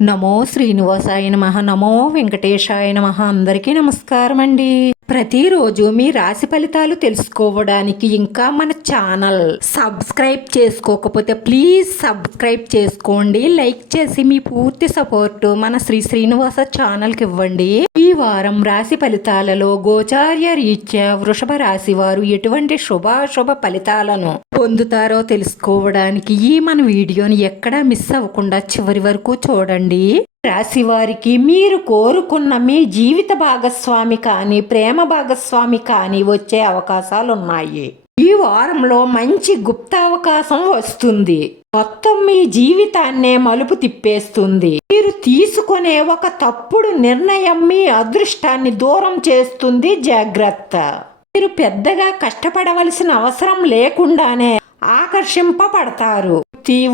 నమో శ్రీనివాసాయ నమః. నమో వెంకటేశాయ నమః. అందరికీ నమస్కారం అండి. ప్రతిరోజు మీ రాశి ఫలితాలు తెలుసుకోవడానికి ఇంకా మన ఛానల్ సబ్స్క్రైబ్ చేసుకోకపోతే ప్లీజ్ సబ్స్క్రైబ్ చేసుకోండి. లైక్ చేసి మీ పూర్తి సపోర్ట్ మన శ్రీనివాస ఛానల్కి ఇవ్వండి. ఈ వారం రాశి ఫలితాలలో గోచార్య రీత్యా వృషభ రాశి వారు ఎటువంటి శుభాశుభ ఫలితాలను పొందుతారో తెలుసుకోవడానికి ఈ మన వీడియోని ఎక్కడా మిస్ అవ్వకుండా చివరి వరకు చూడండి. రాశి వారికి మీరు కోరుకున్న మీ జీవిత భాగస్వామి కానీ ప్రేమ భాగస్వామి కానీ వచ్చే అవకాశాలున్నాయి. ఈ వారంలో మంచి గుప్త అవకాశం వస్తుంది. మొత్తం మీ జీవితాన్నే మలుపు తిప్పేస్తుంది. మీరు తీసుకునే ఒక తప్పుడు నిర్ణయం మీ అదృష్టాన్ని దూరం చేస్తుంది. జాగ్రత్త. మీరు పెద్దగా కష్టపడవలసిన అవసరం లేకుండానే ఆకర్షింపబడతారు.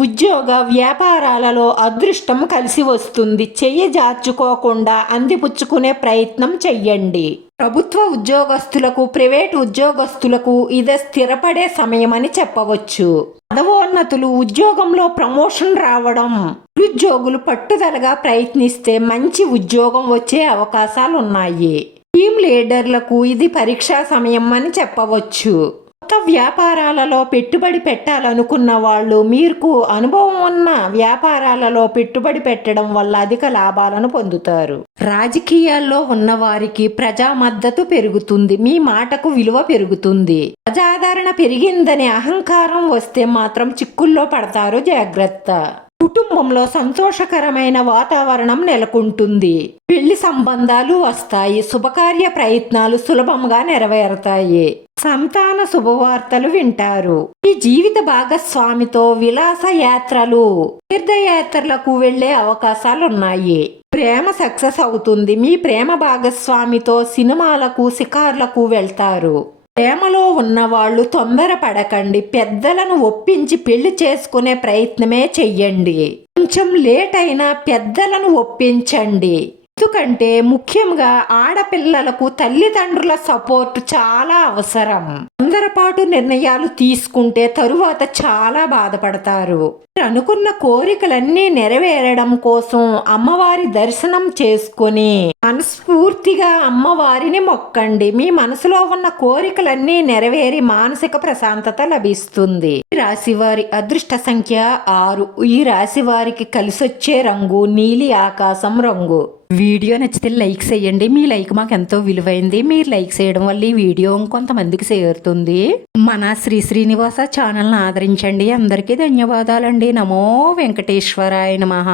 ఉద్యోగ వ్యాపారాలలో అదృష్టం కలిసి వస్తుంది. చెయ్యి జార్చుకోకుండా అందిపుచ్చుకునే ప్రయత్నం చెయ్యండి. ప్రభుత్వ ఉద్యోగస్తులకు ప్రైవేటు ఉద్యోగస్తులకు ఇది స్థిరపడే సమయమని చెప్పవచ్చు. పదవోన్నతులు ఉద్యోగంలో ప్రమోషన్ రావడం, నిరుద్యోగులు పట్టుదలగా ప్రయత్నిస్తే మంచి ఉద్యోగం వచ్చే అవకాశాలున్నాయి. టీమ్ లీడర్లకు ఇది పరీక్షా సమయం అని చెప్పవచ్చు. కొత్త వ్యాపారాలలో పెట్టుబడి పెట్టాలనుకున్న వాళ్ళు మీకు అనుభవం ఉన్న వ్యాపారాలలో పెట్టుబడి పెట్టడం వల్ల అధిక లాభాలను పొందుతారు. రాజకీయాల్లో ఉన్న వారికి ప్రజా మద్దతు పెరుగుతుంది. మీ మాటకు విలువ పెరుగుతుంది. ప్రజాదరణ పెరిగిందనే అహంకారం వస్తే మాత్రం చిక్కుల్లో పడతారు. జాగ్రత్త. కుటుంబంలో సంతోషకరమైన వాతావరణం నెలకొంటుంది. పెళ్లి సంబంధాలు వస్తాయి. శుభకార్య ప్రయత్నాలు సులభంగా నెరవేరుతాయి. సంతాన శుభవార్తలు వింటారు. మీ జీవిత భాగస్వామితో విలాస యాత్రలు, తీర్థయాత్రలకు వెళ్లే అవకాశాలున్నాయి. ప్రేమ సక్సెస్ అవుతుంది. మీ ప్రేమ భాగస్వామితో సినిమాలకు షికార్లకు వెళ్తారు. ప్రేమలో ఉన్నవాళ్లు తొందరపడకండి. పెద్దలను ఒప్పించి పెళ్లి చేసుకునే ప్రయత్నమే చెయ్యండి. కొంచెం లేట్ అయినా పెద్దలను ఒప్పించండి. ఎందుకంటే ముఖ్యంగా ఆడపిల్లలకు తల్లిదండ్రుల సపోర్ట్ చాలా అవసరం. తొందరపాటు నిర్ణయాలు తీసుకుంటే తరువాత చాలా బాధపడతారు. అనుకున్న కోరికలన్నీ నెరవేరడం కోసం అమ్మవారి దర్శనం చేసుకొని మనస్ఫూర్తిగా అమ్మవారిని మొక్కండి. మీ మనసులో ఉన్న కోరికలన్నీ నెరవేరి మానసిక ప్రశాంతత లభిస్తుంది. ఈ రాశివారి అదృష్ట సంఖ్య 6. ఈ రాశి వారికి కలిసొచ్చే రంగు నీలి ఆకాశం రంగు. వీడియో నచ్చితే లైక్ చేయండి. మీ లైక్ మాకు ఎంతో విలువైంది. మీరు లైక్ చేయడం వల్ల ఈ వీడియో కొంతమందికి చేరుతుంది. మన శ్రీనివాస ఛానల్ని ఆదరించండి. అందరికీ ధన్యవాదాలండి. నమో వెంకటేశ్వరాయ నమః.